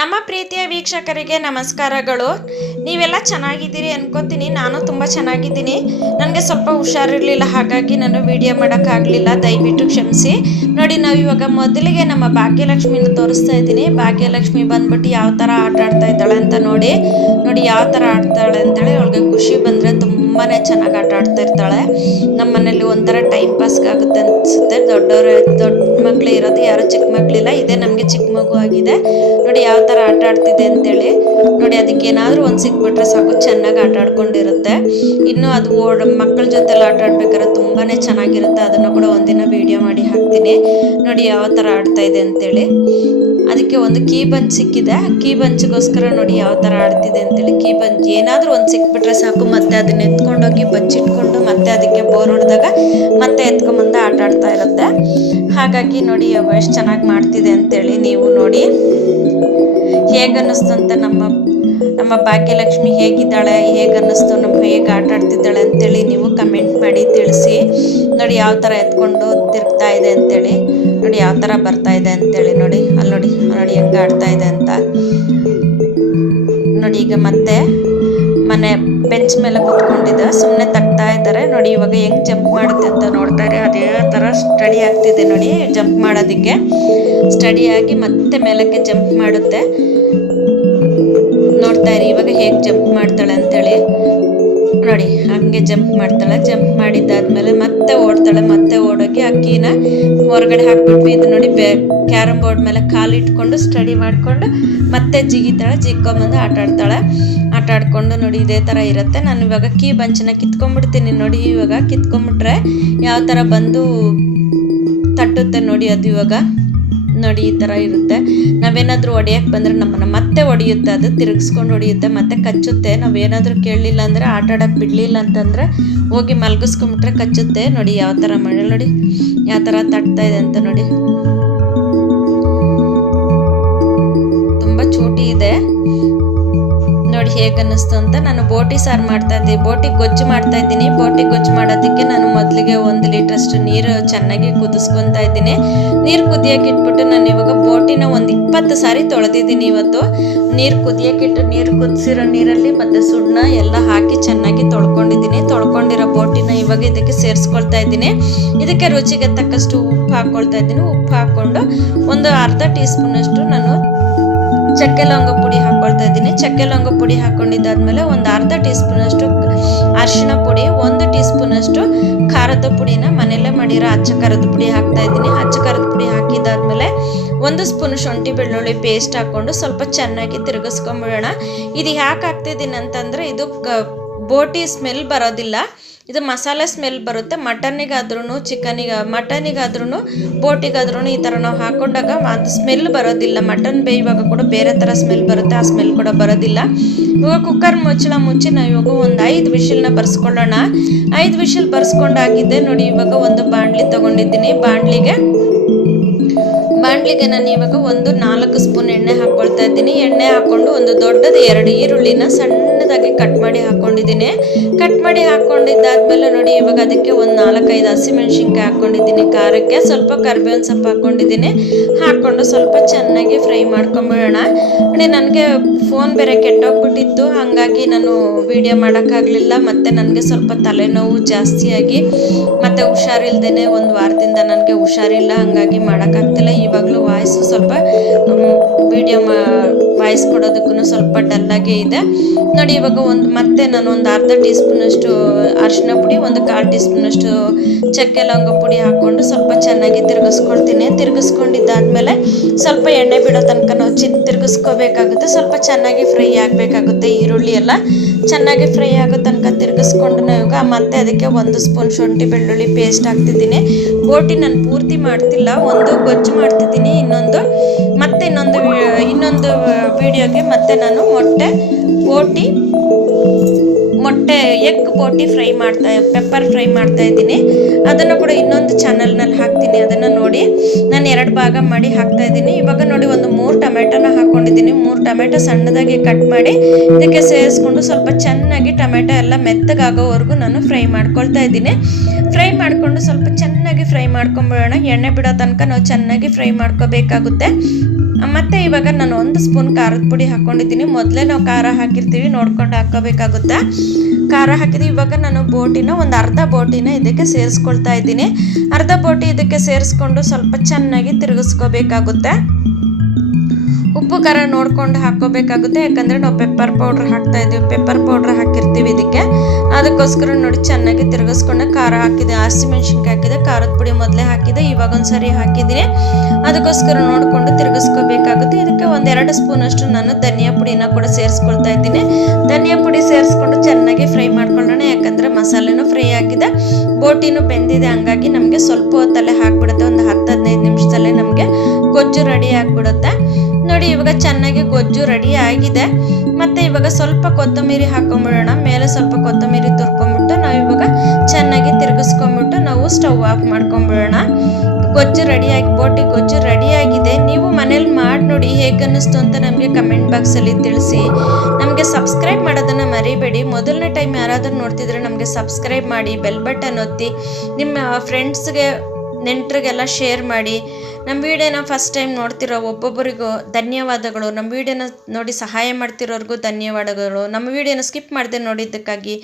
ನಮ್ಮ ಪ್ರೀತಿಯ ವೀಕ್ಷಕರಿಗೆ ನಮಸ್ಕಾರಗಳು. ನೀವೆಲ್ಲ ಚೆನ್ನಾಗಿದ್ದೀರಿ ಅನ್ಕೋತೀನಿ. ನಾನು ತುಂಬ ಚೆನ್ನಾಗಿದ್ದೀನಿ. ನನಗೆ ಸ್ವಲ್ಪ ಹುಷಾರಿರಲಿಲ್ಲ, ಹಾಗಾಗಿ ನಾನು ವಿಡಿಯೋ ಮಾಡೋಕ್ಕಾಗಲಿಲ್ಲ, ದಯವಿಟ್ಟು ಕ್ಷಮಿಸಿ. ನೋಡಿ, ನಾವು ಇವಾಗ ಮೊದಲಿಗೆ ನಮ್ಮ ಭಾಗ್ಯಲಕ್ಷ್ಮಿನ ತೋರಿಸ್ತಾ ಇದ್ದೀನಿ. ಭಾಗ್ಯಲಕ್ಷ್ಮಿ ಬಂದ್ಬಿಟ್ಟು ಯಾವ ಥರ ಆಟ ಆಡ್ತಾ ಇದ್ದಾಳೆ ಅಂತ ನೋಡಿ ಯಾವ ಥರ ಆಡ್ತಾಳೆ ಅಂತೇಳಿ. ಅವಳಿಗೆ ಖುಷಿ ಬಂದರೆ ತುಂಬಾ ಚೆನ್ನಾಗಿ ಆಟ ಆಡ್ತಾ ಇರ್ತಾಳೆ. ನಮ್ಮ ಮನೇಲಿ ಒಂಥರ ಟೈಮ್ ಪಾಸ್ಗೆ ಆಗುತ್ತೆ ಅನಿಸುತ್ತೆ. ದೊಡ್ಡ ಮಕ್ಕಳೇ ಇರೋದು, ಯಾರು ಚಿಕ್ಕ ಮಕ್ಕಳಿಲ್ಲ. ಇದೇ ನಮಗೆ ಚಿಕ್ಕ ಮಗು ಆಗಿದೆ. ನೋಡಿ ಯಾವ ಥರ ಆಟ ಆಡ್ತಿದೆ ಅಂತೇಳಿ. ನೋಡಿ, ಅದಕ್ಕೆ ಏನಾದರೂ ಒಂದು ಸಿಕ್ಬಿಟ್ರೆ ಸಾಕು, ಚೆನ್ನಾಗಿ ಆಟ ಆಡ್ಕೊಂಡಿರುತ್ತೆ. ಇನ್ನು ಅದು ಮಕ್ಕಳ ಜೊತೆಲ್ಲ ಆಟ ಆಡ್ಬೇಕಾದ್ರೆ ತುಂಬಾ ಚೆನ್ನಾಗಿರುತ್ತೆ. ಅದನ್ನು ಕೂಡ ಒಂದಿನ ವಿಡಿಯೋ ಮಾಡಿ ಹಾಕ್ತೀನಿ. ನೋಡಿ ಯಾವ ಥರ ಆಡ್ತಾ ಇದೆ ಅಂತೇಳಿ. ಅದಕ್ಕೆ ಒಂದು ಕೀ ಬಂಚ್ ಸಿಕ್ಕಿದೆ. ಕೀ ಬಂಚ್ಗೋಸ್ಕರ ನೋಡಿ ಯಾವ ಥರ ಆಡ್ತಿದೆ ಅಂತೇಳಿ. ಕೀ ಬಂಚ್ ಏನಾದರೂ ಒಂದು ಸಿಕ್ಬಿಟ್ರೆ ಸಾಕು, ಮತ್ತೆ ಅದನ್ನ ಎತ್ಕೊಂಡೋಗಿ ಬಚ್ಚಿಟ್ಕೊಂಡು ಮತ್ತೆ ಅದಕ್ಕೆ ಬೋರ್ ಹೊಡೆದಾಗ ಮತ್ತೆ ಎತ್ಕೊಂಬಂದು ಆಟ ಆಡ್ತಾ ಇರುತ್ತೆ. ಹಾಗಾಗಿ ನೋಡಿ ಎಷ್ಟು ಚೆನ್ನಾಗಿ ಮಾಡ್ತಿದೆ ಅಂತೇಳಿ. ನೀವು ನೋಡಿ ಹೇಗನ್ನಿಸ್ತು ಅಂತ ನಮ್ಮ ಭಾಗ್ಯಲಕ್ಷ್ಮಿ ಹೇಗಿದ್ದಾಳೆ, ಹೇಗನ್ನಿಸ್ತು, ಹೇಗೆ ಆಟ ಆಡ್ತಿದ್ದಾಳೆ ಅಂತೇಳಿ ನೀವು ಕಮೆಂಟ್ ಮಾಡಿ ತಿಳಿಸಿ. ನೋಡಿ ಯಾವ ಥರ ಎತ್ಕೊಂಡು ತಿರುಗ್ತಾ ಇದೆ ಅಂತೇಳಿ. ನೋಡಿ ಯಾವ ಥರ ಬರ್ತಾ ಇದೆ ಅಂತೇಳಿ. ನೋಡಿ ಅಲ್ಲಿ ನೋಡಿ ಹೆಂಗೆ ಆಡ್ತಾ ಇದೆ ಅಂತ ನೋಡಿ. ಈಗ ಮತ್ತೆ ಮನೆ ಬೆಂಚ್ ಮೇಲೆ ಕೂತ್ಕೊಂಡಿದ್ದ ಸುಮ್ಮನೆ ತಗ್ತಾ ಇದ್ದಾರೆ. ನೋಡಿ ಇವಾಗ ಹೆಂಗೆ ಜಂಪ್ ಮಾಡುತ್ತೆ ಅಂತ ನೋಡ್ತಾರೆ. ಅದೇ ಥರ ಸ್ಟಡಿ ಆಗ್ತಿದೆ ನೋಡಿ. ಜಂಪ್ ಮಾಡೋದಕ್ಕೆ ಸ್ಟಡಿಯಾಗಿ ಮತ್ತೆ ಮೇಲಕ್ಕೆ ಜಂಪ್ ಮಾಡುತ್ತೆ. ನೋಡ್ತಾ ಇರಿ ಇವಾಗ ಹೇಗೆ ಜಂಪ್ ಮಾಡ್ತಾಳೆ ಅಂತೇಳಿ. ನೋಡಿ ಹಂಗೆ ಜಂಪ್ ಮಾಡ್ತಾಳೆ. ಜಂಪ್ ಮಾಡಿದ್ದಾದ್ಮೇಲೆ ಮತ್ತೆ ಓಡ್ತಾಳೆ. ಮತ್ತೆ ಓಡೋಗಿ ಅಕ್ಕಿನ ಹೊರಗಡೆ ಹಾಕ್ಬಿಟ್ವಿ. ಇದು ನೋಡಿ ಕ್ಯಾರಮ್ ಬೋರ್ಡ್ ಮೇಲೆ ಕಾಲಿಟ್ಕೊಂಡು ಸ್ಟಡಿ ಮಾಡಿಕೊಂಡು ಮತ್ತೆ ಜಿಗಿತಾಳೆ. ಜಿಗ್ಕೊಂಬಂದು ಆಟ ಆಡ್ಕೊಂಡು ನೋಡಿ ಇದೇ ಥರ ಇರುತ್ತೆ. ನಾನು ಇವಾಗ ಕೀ ಬಂಚನ್ನ ಕಿತ್ಕೊಂಡ್ಬಿಡ್ತೀನಿ. ನೋಡಿ ಇವಾಗ ಕಿತ್ಕೊಂಡ್ಬಿಟ್ರೆ ಯಾವ ಥರ ಬಂದು ತಟ್ಟುತ್ತೆ ನೋಡಿ. ಅದು ಇವಾಗ ನೋಡಿ ಈ ಥರ ಇರುತ್ತೆ. ನಾವೇನಾದರೂ ಹೊಡೆಯಕ್ಕೆ ಬಂದರೆ ನಮ್ಮನ್ನು ಮತ್ತೆ ಹೊಡೆಯುತ್ತೆ. ಅದು ತಿರುಗಿಸ್ಕೊಂಡು ಹೊಡೆಯುತ್ತೆ, ಮತ್ತೆ ಕಚ್ಚುತ್ತೆ. ನಾವೇನಾದರೂ ಕೇಳಲಿಲ್ಲ ಅಂದರೆ, ಆಟ ಆಡೋಕ್ಕೆ ಬಿಡಲಿಲ್ಲ ಅಂತಂದರೆ ಹೋಗಿ ಮಲಗಿಸ್ಕೊಂಬಿಟ್ರೆ ಕಚ್ಚುತ್ತೆ. ನೋಡಿ ಯಾವ ಥರ ಮಾಡಿ, ನೋಡಿ ಯಾವ ಥರ ತಟ್ತಾ ಇದೆ ಅಂತ ನೋಡಿ. ತುಂಬ ಚೂಟಿ ಇದೆ. ನೋಡಿ ಹೇಗೆ ಅನ್ನಿಸ್ತು ಅಂತ. ನಾನು ಬೋಟಿ ಸಾರು ಮಾಡ್ತಾ ಇದ್ದೀನಿ, ಬೋಟಿ ಗೊಜ್ಜು ಮಾಡ್ತಾ ಇದ್ದೀನಿ. ಬೋಟಿ ಗೊಜ್ಜು ಮಾಡೋದಕ್ಕೆ ನಾನು ಮೊದಲಿಗೆ 1 ಲೀಟ್ರಷ್ಟು ನೀರು ಚೆನ್ನಾಗಿ ಕುದಿಸ್ಕೊತಾ ಇದ್ದೀನಿ. ನೀರು ಕುದಿಯೋಕೆ ಇಟ್ಬಿಟ್ಟು ನಾನು ಇವಾಗ ಬೋಟಿನ ಒಂದು 20 ಸಾರಿ ತೊಳೆದಿದ್ದೀನಿ ಇವತ್ತು. ನೀರು ಕುದಿಯೋಕ್ಕಿಟ್ಟು ನೀರು ಕುದಿಸಿರೋ ನೀರಲ್ಲಿ ಮತ್ತು ಸುಣ್ಣ ಎಲ್ಲ ಹಾಕಿ ಚೆನ್ನಾಗಿ ತೊಳ್ಕೊಂಡಿದ್ದೀನಿ. ತೊಳ್ಕೊಂಡಿರೋ ಬೋಟಿನ ಇವಾಗ ಇದಕ್ಕೆ ಸೇರಿಸ್ಕೊಳ್ತಾ ಇದ್ದೀನಿ. ಇದಕ್ಕೆ ರುಚಿಗೆ ತಕ್ಕಷ್ಟು ಉಪ್ಪು ಹಾಕ್ಕೊಳ್ತಾ ಇದ್ದೀನಿ. ಉಪ್ಪು ಹಾಕ್ಕೊಂಡು ಒಂದು ಅರ್ಧ ಟೀ ಸ್ಪೂನಷ್ಟು ನಾನು ಚಕ್ಕೆ ಲವಂಗ ಪುಡಿ ಹಾಕ್ಕೊಳ್ತಾ ಇದ್ದೀನಿ. ಚಕ್ಕೆ ಲವಂಗ ಪುಡಿ ಹಾಕ್ಕೊಂಡಿದ್ದಾದ್ಮೇಲೆ ಒಂದು ಅರ್ಧ ಟೀ ಸ್ಪೂನಷ್ಟು ಅರಿಶಿಣ ಪುಡಿ, 1 ಟೀ ಸ್ಪೂನಷ್ಟು ಖಾರದ ಪುಡಿನ ಮನೆಯಲ್ಲೇ ಮಾಡಿರೋ ಅಚ್ಚ ಖಾರದ ಪುಡಿ ಹಾಕ್ತಾ ಇದ್ದೀನಿ. ಅಚ್ಚ ಖಾರದ ಪುಡಿ ಹಾಕಿದ್ದಾದ್ಮೇಲೆ 1 ಸ್ಪೂನ್ ಶುಂಠಿ ಬೆಳ್ಳುಳ್ಳಿ ಪೇಸ್ಟ್ ಹಾಕ್ಕೊಂಡು ಸ್ವಲ್ಪ ಚೆನ್ನಾಗಿ ತಿರುಗಿಸ್ಕೊಂಬಿಡೋಣ. ಇದು ಯಾಕೆ ಹಾಕ್ತಿದ್ದೀನಿ ಅಂತಂದರೆ, ಇದು ಬೋಟಿ ಸ್ಮೆಲ್ ಬರೋದಿಲ್ಲ, ಇದು ಮಸಾಲೆ ಸ್ಮೆಲ್ ಬರುತ್ತೆ. ಮಟನಿಗಾದ್ರೂ ಮಟನಿಗಾದ್ರೂ ಬೋಟಿಗಾದ್ರೂ ಈ ಥರ ನಾವು ಹಾಕೊಂಡಾಗ ಅದು ಸ್ಮೆಲ್ ಬರೋದಿಲ್ಲ. ಮಟನ್ ಬೇಯುವಾಗ ಕೂಡ ಬೇರೆ ಥರ ಸ್ಮೆಲ್ ಬರುತ್ತೆ, ಆ ಸ್ಮೆಲ್ ಕೂಡ ಬರೋದಿಲ್ಲ. ಇವಾಗ ಕುಕ್ಕರ್ ಮುಚ್ಚಿ ನಾವು ಇವಾಗ ಒಂದು 5 ವಿಷಲ್ನ ಬರ್ಸ್ಕೊಳ್ಳೋಣ. 5 ವಿಷಲ್ ಬರ್ಸ್ಕೊಂಡಾಗಿದೆ ನೋಡಿ. ಇವಾಗ ಒಂದು ಬಾಣಲಿ ತೊಗೊಂಡಿದ್ದೀನಿ. ಬಾಣಲಿಗೆ ನಾನು ಇವಾಗ ಒಂದು 4 ಸ್ಪೂನ್ ಎಣ್ಣೆ ಹಾಕ್ಕೊಳ್ತಾ ಇದ್ದೀನಿ. ಎಣ್ಣೆ ಹಾಕ್ಕೊಂಡು ಒಂದು ದೊಡ್ಡದು 2 ಈರುಳ್ಳಿನ ಸಣ್ಣದಾಗಿ ಕಟ್ ಮಾಡಿ ಹಾಕ್ಕೊಂಡಿದ್ದೀನಿ. ಕಟ್ ಮಾಡಿ ಹಾಕ್ಕೊಂಡಿದ್ದಾದ್ಮೇಲೆ ನೋಡಿ ಇವಾಗ ಅದಕ್ಕೆ ಒಂದು 4-5 ಹಸಿಮೆಣ್ಸಿನ್ಕಾಯಿ ಹಾಕ್ಕೊಂಡಿದ್ದೀನಿ. ಖಾರಕ್ಕೆ ಸ್ವಲ್ಪ ಕರಿಬೇವಿನ ಸೊಪ್ಪು ಹಾಕ್ಕೊಂಡಿದ್ದೀನಿ. ಹಾಕ್ಕೊಂಡು ಸ್ವಲ್ಪ ಚೆನ್ನಾಗಿ ಫ್ರೈ ಮಾಡ್ಕೊಂಬಿಡೋಣ. ನೋಡಿ ನನಗೆ ಫೋನ್ ಬೇರೆ ಕೆಟ್ಟೋಗ್ಬಿಟ್ಟಿತ್ತು, ಹಾಗಾಗಿ ನಾನು ವಿಡಿಯೋ ಮಾಡೋಕ್ಕಾಗಲಿಲ್ಲ. ಮತ್ತು ನನಗೆ ಸ್ವಲ್ಪ ತಲೆನೋವು ಜಾಸ್ತಿಯಾಗಿ ಮತ್ತು ಹುಷಾರಿಲ್ದೇ 1 ವಾರದಿಂದ ನನಗೆ ಹುಷಾರಿಲ್ಲ, ಹಾಗಾಗಿ ಮಾಡೋಕ್ಕಾಗ್ತಿಲ್ಲ. ಇವಾಗಲೂ ವಾಯ್ಸು ಸ್ವಲ್ಪ ವಾಯ್ಸ್ ಕೊಡೋದಕ್ಕೂ ಸ್ವಲ್ಪ ಡಲ್ಲಾಗೇ ಇದೆ ನೋಡಿ. ಇವಾಗ ಮತ್ತೆ ನಾನು ಒಂದು ಅರ್ಧ ಟೀ ಸ್ಪೂನಷ್ಟು ಅರಿಶಿನ ಪುಡಿ, ಒಂದು 1/4 ಟೀ ಸ್ಪೂನಷ್ಟು ಚಕ್ಕೆ ಲವಂಗ ಪುಡಿ ಹಾಕ್ಕೊಂಡು ಸ್ವಲ್ಪ ಚೆನ್ನಾಗಿ ತಿರುಗಿಸ್ಕೊಳ್ತೀನಿ. ತಿರುಗಿಸ್ಕೊಂಡಿದ್ದಾದ್ಮೇಲೆ ಸ್ವಲ್ಪ ಎಣ್ಣೆ ಬಿಡೋ ತನಕ ನಾವು ತಿರುಗಿಸ್ಕೋಬೇಕಾಗುತ್ತೆ. ಸ್ವಲ್ಪ ಚೆನ್ನಾಗಿ ಫ್ರೈ ಆಗಬೇಕಾಗುತ್ತೆ. ಈರುಳ್ಳಿ ಎಲ್ಲ ಚೆನ್ನಾಗಿ ಫ್ರೈ ಆಗೋ ತನಕ ತಿರುಗಿಸ್ಕೊಂಡು ಇವಾಗ ಮತ್ತೆ ಅದಕ್ಕೆ 1 ಸ್ಪೂನ್ ಶುಂಠಿ ಬೆಳ್ಳುಳ್ಳಿ ಪೇಸ್ಟ್ ಹಾಕ್ತಿದ್ದೀನಿ. ಬೋಟಿ ನಾನು ಪೂರ್ತಿ ಮಾಡ್ತಿಲ್ಲ, ಒಂದು ಗೊಜ್ಜು ಮಾಡ್ತಿದ್ದೀನಿ. ಇನ್ನೊಂದು ವಿಡಿಯೋಗೆ ಮತ್ತೆ ನಾನು ಎಗ್ ಬೋಟಿ ಪೆಪ್ಪರ್ ಫ್ರೈ ಮಾಡ್ತಾ ಇದ್ದೀನಿ. ಅದನ್ನು ಕೂಡ ಇನ್ನೊಂದು ಚಾನಲ್ನಲ್ಲಿ ಹಾಕ್ತೀನಿ, ಅದನ್ನು ನೋಡಿ. ನಾನು 2 ಭಾಗ ಮಾಡಿ ಹಾಕ್ತಾ ಇದ್ದೀನಿ. ಇವಾಗ ನೋಡಿ ಒಂದು 3 ಟೊಮೆಟೊನ ಹಾಕ್ಕೊಂಡಿದ್ದೀನಿ. 3 ಟೊಮೆಟೊ ಸಣ್ಣದಾಗಿ ಕಟ್ ಮಾಡಿ ಇದಕ್ಕೆ ಸೇರಿಸ್ಕೊಂಡು ಸ್ವಲ್ಪ ಚೆನ್ನಾಗಿ ಟೊಮೆಟೊ ಎಲ್ಲ ಮೆತ್ತಗಾಗೋವರೆಗೂ ನಾನು ಫ್ರೈ ಮಾಡ್ಕೊಳ್ತಾ ಇದ್ದೀನಿ. ಫ್ರೈ ಮಾಡಿಕೊಂಡು ಸ್ವಲ್ಪ ಚೆನ್ನಾಗಿ ಫ್ರೈ ಮಾಡ್ಕೊಂಬಿಡೋಣ. ಎಣ್ಣೆ ಬಿಡೋ ತನಕ ನಾವು ಚೆನ್ನಾಗಿ ಫ್ರೈ ಮಾಡ್ಕೋಬೇಕಾಗುತ್ತೆ. ಮತ್ತು ಇವಾಗ ನಾನು 1 ಸ್ಪೂನ್ ಖಾರದ ಪುಡಿ ಹಾಕ್ಕೊಂಡಿದ್ದೀನಿ. ಮೊದಲೇ ನಾವು ಖಾರ ಹಾಕಿರ್ತೀವಿ, ನೋಡ್ಕೊಂಡು ಹಾಕೋಬೇಕಾಗುತ್ತೆ. ಖಾರ ಹಾಕಿದ್ವಿ. ಇವಾಗ ನಾನು ಬೋಟಿನ ಒಂದು ಅರ್ಧ ಬೋಟಿನ ಇದಕ್ಕೆ ಸೇರಿಸ್ಕೊಳ್ತಾ ಇದ್ದೀನಿ. ಅರ್ಧ ಬೋಟಿ ಇದಕ್ಕೆ ಸೇರಿಸ್ಕೊಂಡು ಸ್ವಲ್ಪ ಚೆನ್ನಾಗಿ ತಿರುಗಿಸ್ಕೋಬೇಕಾಗುತ್ತೆ. ಉಪ್ಪು ಖಾರ ನೋಡ್ಕೊಂಡು ಹಾಕ್ಕೋಬೇಕಾಗುತ್ತೆ, ಯಾಕಂದರೆ ನಾವು ಪೆಪ್ಪರ್ ಪೌಡ್ರ್ ಹಾಕ್ತಾ ಇದ್ದೀವಿ, ಪೆಪ್ಪರ್ ಪೌಡ್ರ್ ಹಾಕಿರ್ತೀವಿ ಇದಕ್ಕೆ. ಅದಕ್ಕೋಸ್ಕರ ನೋಡಿ ಚೆನ್ನಾಗಿ ತಿರುಗಿಸ್ಕೊಂಡು ಖಾರ ಹಾಕಿದೆ, ಹಸಿಮೆಣ್ಸಿನ್ಕಾಯಿ ಹಾಕಿದೆ, ಖಾರದ ಪುಡಿ ಮೊದಲೇ ಹಾಕಿದೆ, ಇವಾಗ ಒಂದ್ಸರಿ ಹಾಕಿದ್ದೀನಿ. ಅದಕ್ಕೋಸ್ಕರ ನೋಡಿಕೊಂಡು ತಿರುಗಿಸ್ಕೋಬೇಕಾಗುತ್ತೆ. ಇದಕ್ಕೆ 1-2 ಸ್ಪೂನಷ್ಟು ನಾನು ಧನಿಯಾ ಪುಡಿನ ಕೂಡ ಸೇರಿಸ್ಕೊಳ್ತಾ ಇದ್ದೀನಿ. ಧನಿಯಾ ಪುಡಿ ಸೇರಿಸ್ಕೊಂಡು ಚೆನ್ನಾಗಿ ಫ್ರೈ ಮಾಡ್ಕೊಳ್ಳೋಣ, ಯಾಕಂದರೆ ಮಸಾಲೆನೂ ಫ್ರೈ ಆಗಿದೆ, ಬೋಟಿನೂ ಬೆಂದಿದೆ. ಹಂಗಾಗಿ ನಮಗೆ ಸ್ವಲ್ಪ ಹೊತ್ತಲ್ಲೇ ಹಾಕ್ಬಿಡುತ್ತೆ, ಒಂದು 10-15 ನಿಮಿಷದಲ್ಲೇ ನಮಗೆ ಗೊಜ್ಜು ರೆಡಿ ಆಗಿಬಿಡುತ್ತೆ. ನೋಡಿ ಇವಾಗ ಚೆನ್ನಾಗಿ ಗೊಜ್ಜು ರೆಡಿ ಆಗಿದೆ. ಮತ್ತು ಇವಾಗ ಸ್ವಲ್ಪ ಕೊತ್ತಂಬರಿ ಹಾಕೊಂಡ್ಬಿಡೋಣ. ಮೇಲೆ ಸ್ವಲ್ಪ ಕೊತ್ತಂಬರಿ ತುರ್ಕೊಂಡ್ಬಿಟ್ಟು ನಾವು ಇವಾಗ ಚೆನ್ನಾಗಿ ತಿರುಗಿಸ್ಕೊಂಡ್ಬಿಟ್ಟು ನಾವು ಸ್ಟವ್ ಆಫ್ ಮಾಡ್ಕೊಂಡ್ಬಿಡೋಣ. ಗೊಜ್ಜು ರೆಡಿಯಾಗಿ, ಬೋಟಿ ಗೊಜ್ಜು ರೆಡಿಯಾಗಿದೆ. ನೀವು ಮನೇಲಿ ಮಾಡಿ ನೋಡಿ ಹೇಗೆ ಅನ್ನಿಸ್ತು ಅಂತ ನಮಗೆ ಕಮೆಂಟ್ ಬಾಕ್ಸಲ್ಲಿ ತಿಳಿಸಿ. ನಮಗೆ ಸಬ್ಸ್ಕ್ರೈಬ್ ಮಾಡೋದನ್ನು ಮರಿಬೇಡಿ. ಮೊದಲನೇ ಟೈಮ್ ಯಾರಾದರೂ ನೋಡ್ತಿದ್ರೆ ನಮಗೆ ಸಬ್ಸ್ಕ್ರೈಬ್ ಮಾಡಿ, ಬೆಲ್ ಬಟನ್ ಒತ್ತಿ, ನಿಮ್ಮ ಫ್ರೆಂಡ್ಸ್ಗೆ ನೆಂಟರಿಗೆಲ್ಲ ಶೇರ್ ಮಾಡಿ. ನಮ್ಮ ವಿಡಿಯೋನ ಫಸ್ಟ್ ಟೈಮ್ ನೋಡ್ತಿರೋ ಒಬ್ಬೊಬ್ಬರಿಗೂ ಧನ್ಯವಾದಗಳು. ನಮ್ಮ ವಿಡಿಯೋನ ನೋಡಿ ಸಹಾಯ ಮಾಡ್ತಿರೋರಿಗೂ ಧನ್ಯವಾದಗಳು. ನಮ್ಮ ವಿಡಿಯೋನ ಸ್ಕಿಪ್ ಮಾಡದೆ ನೋಡಿದ್ದಕ್ಕಾಗಿ.